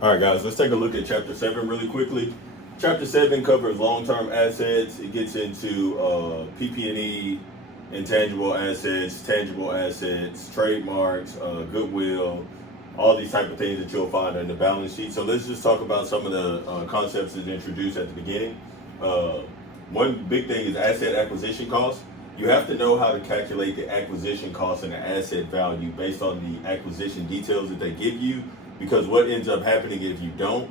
All right, guys, let's take a look at Chapter 7 really quickly. Chapter 7 covers long-term assets. It gets into PP&E, intangible assets, tangible assets, trademarks, goodwill, all these type of things that you'll find in the balance sheet. So let's just talk about some of the concepts that introduced at the beginning. Uh, One big thing is asset acquisition cost. You have to know how to calculate the acquisition cost and the asset value based on the acquisition details that they give you, because what ends up happening if you don't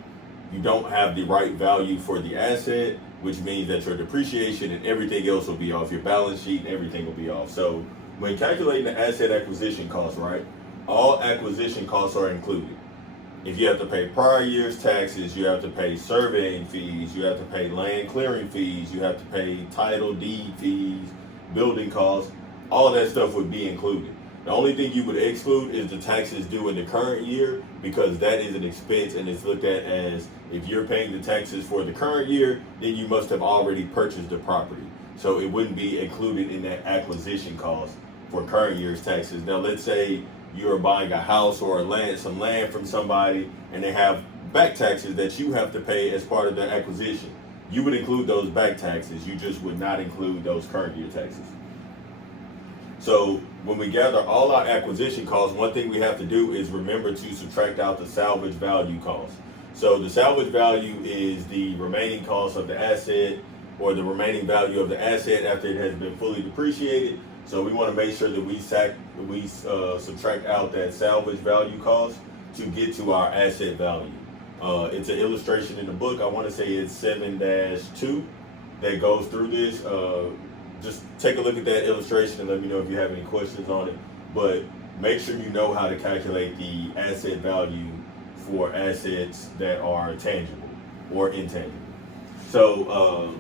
have the right value for the asset, which means that your depreciation and everything else will be off, your balance sheet and everything will be off. So when calculating the asset acquisition cost, right, all acquisition costs are included. If you have to pay prior year's taxes, you have to pay surveying fees, you have to pay land clearing fees, you have to pay title deed fees, building costs, all of that stuff would be included. The only thing you would exclude is the taxes due in the current year, because that is an expense and it's looked at as, if you're paying the taxes for the current year, then you must have already purchased the property. So it wouldn't be included in that acquisition cost for current year's taxes. Now let's say you're buying a house or some land from somebody, and they have back taxes that you have to pay as part of the acquisition. You would include those back taxes. You just would not include those current year taxes. So when we gather all our acquisition costs, one thing we have to do is remember to subtract out the salvage value cost. So the salvage value is the remaining cost of the asset, or the remaining value of the asset after it has been fully depreciated. So we want to make sure that we subtract out that salvage value cost to get to our asset value. It's an illustration in the book. I want to say it's 7-2 that goes through this. Just take a look at that illustration and let me know if you have any questions on it. But make sure you know how to calculate the asset value for assets that are tangible or intangible. So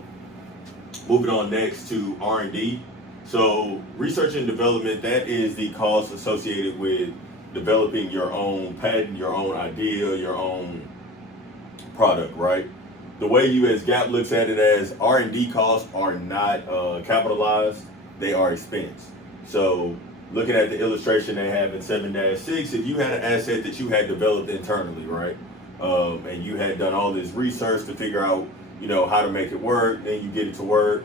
moving on next to R&D. So research and development, that is the cost associated with developing your own patent, your own idea, your own product, right? The way US GAAP looks at it as R&D costs are not capitalized, they are expense. So looking at the illustration they have in 7-6, if you had an asset that you had developed internally, right? And you had done all this research to figure out, how to make it work, then you get it to work,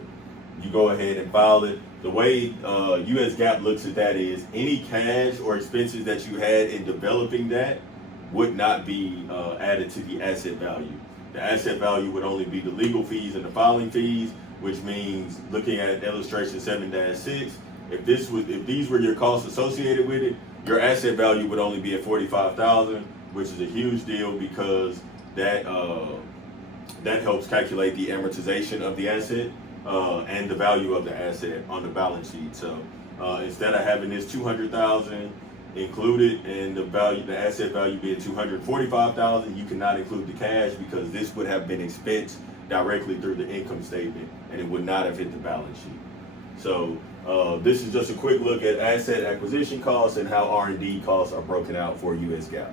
you go ahead and file it. The way US GAAP looks at that is any cash or expenses that you had in developing that would not be added to the asset value. The asset value would only be the legal fees and the filing fees, which means looking at illustration 7-6, if these were your costs associated with it, your asset value would only be at $45,000, which is a huge deal, because that helps calculate the amortization of the asset and the value of the asset on the balance sheet. So instead of having this $200,000 included and the asset value being $245,000, you cannot include the cash, because this would have been expensed directly through the income statement and it would not have hit the balance sheet. So this is just a quick look at asset acquisition costs and how R&D costs are broken out for US GAAP.